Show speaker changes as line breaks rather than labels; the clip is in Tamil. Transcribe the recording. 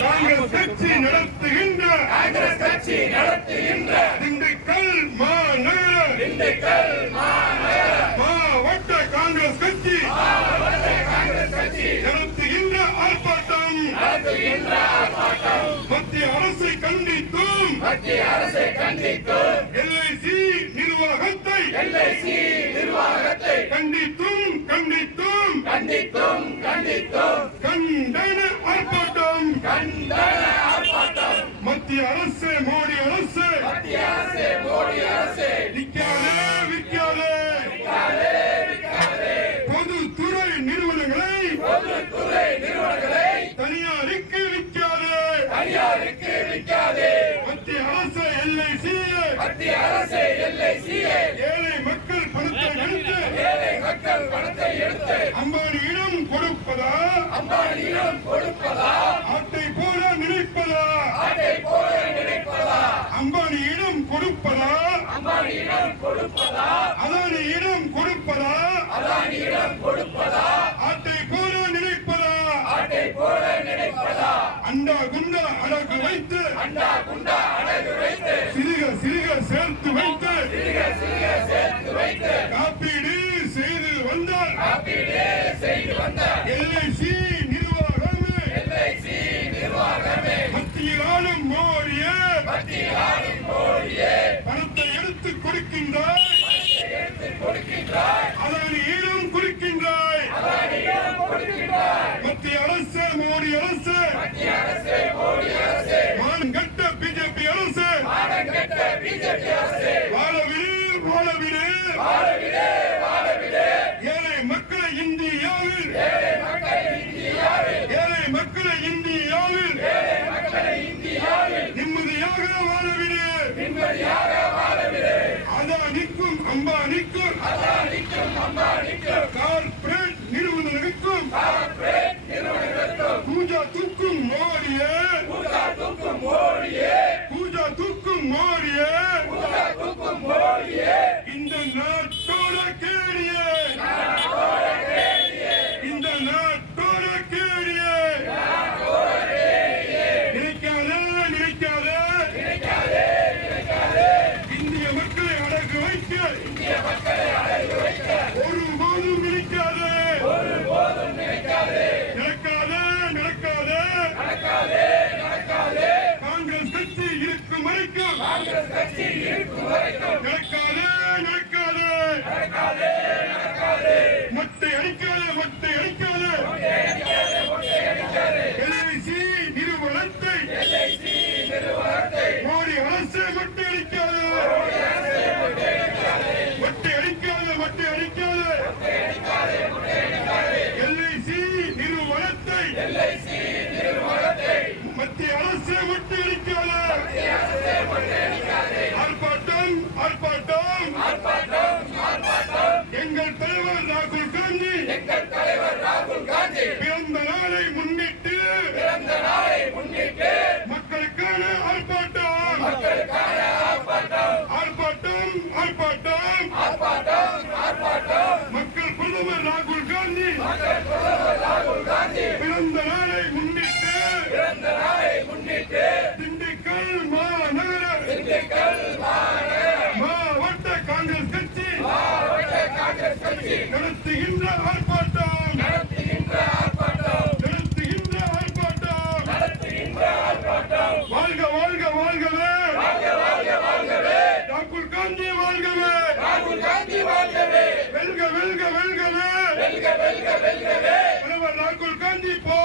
காங்கிரஸ் கட்சி நடத்துகின்ற
காங்கிரஸ் கட்சி நடத்துகின்ற
திண்டுக்கல் மாநகர
திண்டுக்கல்
மாவட்ட காங்கிரஸ் கட்சி நடத்துகின்ற ஆர்ப்பாட்டம் மத்திய அரசை கண்டித்தும்
மத்திய அரசை கண்டித்தும்
எல்ஐசி நிர்வாகத்தை
எல்ஐசி நிர்வாகத்தை
கண்டித்தும் கண்டன ஆர்ப்பாட்டம்.
கண்டன ஆர்ப்பாட்டம்.
மத்திய அரசு மோடி அரசு.
மத்திய அரசு மோடி அரசு.
நிக்காதே விக்காதே பொதுத்துறை நிறுவனங்களை
பொதுத்துறை நிறுவனங்களை
தனியாருக்கு விற்காதே.
தனியாருக்கு விற்காதே.
மத்திய அரசு எல்ஐசி
மத்திய அரசு எல்ஐசி
ஏழை மக்கள் பணத்தை எடுத்து
ஏழை மக்கள் பணத்தை எடுத்து
அம்பானியிடம் கொடுப்பதா ஆட்டை போல நினைப்பதா? அம்பானியிடம் கொடுப்பதா? அதானியிடம் கொடுப்பதா? ஆட்டை போல நினைப்பதா? அண்டா குண்டா அடகு வைத்து
அண்டா குண்டா
வாழவிடு வாழவிடு.
வாழவிடு வாழவிடு
ஏழை மக்களை இந்தியாவில்.
ஏழை மக்களை இந்தியாவில்.
நிம்மதியாக வாழவிடு.
நிம்மதியாக வாழவிடு
அதானிக்கும் அம்பானிக்கும்.
அதானிக்கும்
நிறுவனங்களுக்கும். காங்கிரஸ் கட்சி இருக்கும் வரைக்கும்.
காங்கிரஸ் கட்சி இருக்கும் வரைக்கும்.
நடக்காதே நடக்காதே
நடக்காதே நடக்காதே
மொட்டை அடிக்காதே மொட்டை அடிக்காதே
அடிக்காதே மொட்டை அடிக்காதே
எல்ஐசி நிறுவனத்தை
எல்ஐசி நிறுவனத்தை
மோடி அரசு மொட்டை அடிக்காதே மொட்டை அடிக்காதே மொட்டை அடிக்காதே எல்ஐசி நிறுவனத்தை
எல்ஐசி நிறுவனத்தை
மத்திய அரசு மொட்டை ஆர்ப்பாட்டம் ஆர்ப்பாட்டம் எங்கள் தலைவர் ராகுல் காந்தி
எங்கள் தலைவர் ராகுல் காந்தி
பிறந்த நாளை முன்னிட்டு
பிறந்த நாளை முன்னிட்டு
மக்களுக்கான ஆர்ப்பாட்டம்
மக்களுக்கான ஆர்ப்பாட்டம்
ஆர்ப்பாட்டம் ஆர்ப்பாட்டம்
ஆர்ப்பாட்டம் ஆர்ப்பாட்டம்
மக்கள் பிரதமர் ராகுல் காந்தி
மக்கள் பிரதமர் ராகுல் காந்தி
பிறந்த நாளை முன்னிட்டு
பிறந்த நாளை முன்னிட்டு
திண்டுக்கல் மாநகர
திண்டுக்கல்
மாவட்ட காங்கிரஸ் கட்சி
மாவட்ட காங்கிரஸ் கட்சி
நடத்துகின்ற ஆர்ப்பாட்டம்.
நடத்துகின்ற ஆர்ப்பாட்டம்.
நடத்துகின்ற ஆர்ப்பாட்டம்.
நடத்துகின்ற ஆர்ப்பாட்டம்.
வாழ்க வாழ்க வாழ்கவே.
வாழ்க வாழ்க வாழ்கவே.
ராகுல் காந்தி வாழ்கவே.
ராகுல் காந்தி வாழ்கவே.
வெல்க வெல்க வெல்கவே.
வெல்க வெல்க வெல்கவே.
தலைவர் ராகுல் காந்தி போராட்டம்